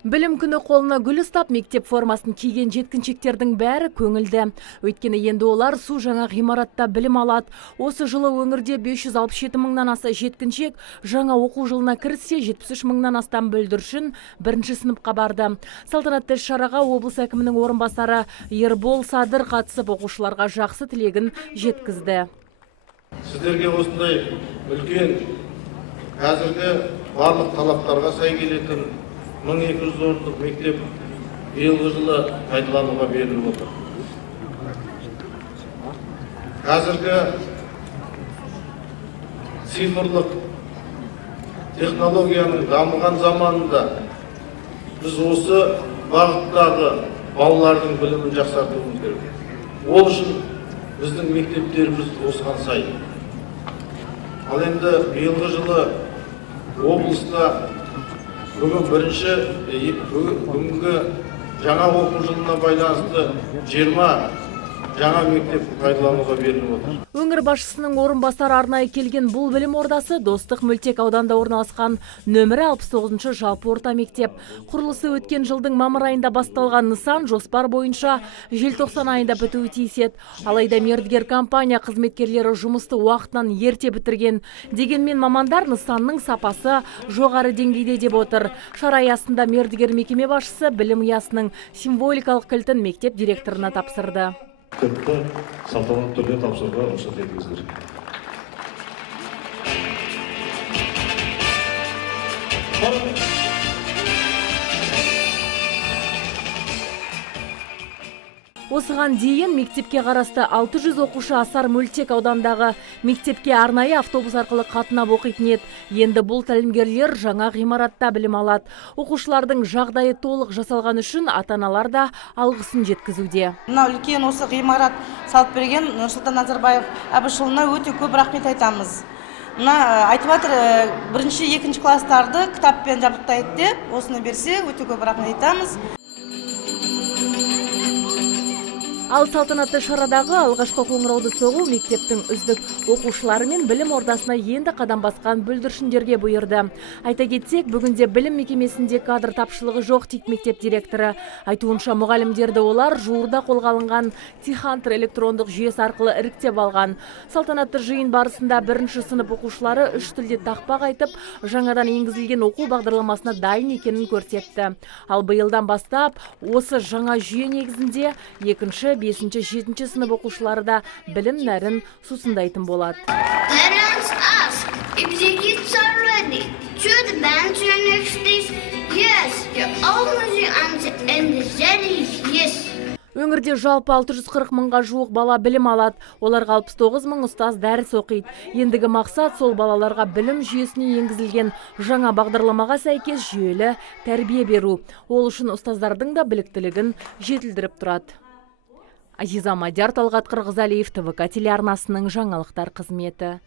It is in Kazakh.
Білім күні қолына гүл ұстап, мектеп формасын киген жеткіншектердің бәрі көңілді. Өйткені енді олар су жаңа ғимаратта білім алады. Осы жылы өңірде 567 мыңнан аса жеткіншек жаңа оқу жылына кіріссе, 73 мыңнан астам бүлдіршін бірінші сыныпқа барды. Салтанатты шараға облыс әкімінің орынбасары Ербол Садыр қатысып, оқушыларға жақсы тілегін жеткізді. Сіздерге осындай үлкен, қазіргі барлық талаптарға сай келетін 1200 орындық мектеп биылғы жылы пайдалануға беріліп отыр. Қазіргі цифрлық технологияның дамыған заманында біз осы бағыттағы балалардың білімін жақсартуымыз керек. Ол үшін біздің мектептеріміз осыған сай. Ал енді биылғы жылы облыста бүгінгі жаңа оқу жылына байланысты 20 жаңа мектеп пайдалануға беріліп отыр. Өңір басшысының орынбасары арнайы келген бұл білім ордасы Достық мөлтек ауданда орналасқан нөмірі 69-шы жалпы орта мектеп. Құрылысы өткен жылдың мамыр айында басталған нысан жоспар бойынша желтоқсан айында бітуі тиіс еді. Алайда мердігер компания қызметкерлері жұмысты уақытынан ерте бітірген. Дегенмен мамандар нысанның сапасы жоғары деңгейде деп отыр. Шара аясында мердігер мекеме басшысы білім ұясының символикалық кілтін мектеп директорына тапсырды. Кілтті салтанатты түрде тапсыруға рұқсат етіңіздер. Осыған дейін мектепке қарасты 600 оқушы асар мөлтек аудандағы мектепке арнайы автобус арқылы қатынап оқитын еді. Енді бұл тәлімгерлер жаңа ғимаратта білім алады. Оқушылардың жағдайы толық жасалған үшін ата-аналар да алғысын жеткізуде. Мына үлкен осы ғимарат салып берген Нұрсұлтан Назарбаев Әбішұлына өте көп рахмет айтамыз. Мына айтып жатыр, бірінші, екінші класстарды кітаппен жабдықтайды деп, осыны берсе өте көп рахмет айтамыз. Ал салтанатты шарадағы алғашқы қоңырауды соғу мектептің үздік оқушылары мен білім ордасына енді қадам басқан бүлдіршіндерге бұйырды. Айта кетсек, бүгінде білім мекемесінде кадр тапшылығы жоқ дейді мектеп директоры. Айтуынша мұғалімдерді олар жуырда қолға алынған Тихантр электрондық жүйесі арқылы іріктеп алған. Салтанатты жиын барысында бірінші сынып оқушылары 3 тілде тақпақ айтып, жаңадан енгізілген оқу бағдарламасына дайын екенін көрсетті. Ал биылдан бастап осы жаңа жүйе негізінде 2-ші 5-7 сынып оқушылары да білім нәрін сусындайтын болады. Parents ask if the kids are ready. Should the band next is yes. Your only answer and the is yes. Өңірде жалпы 640 мыңға жуық бала білім алады. Оларға 69 мың ұстаз дәріс оқиды. Ендігі мақсат сол балаларға білім жүйесіне енгізілген жаңа бағдарламаға сәйкес жүйелі тәрбие беру. Ол үшін ұстаздардың да біліктілігін жетілдіріп тұрады. Азиза Мадияр, Талғат Қырғызалиев, ТВК телеарнасының жаңалықтар қызметі.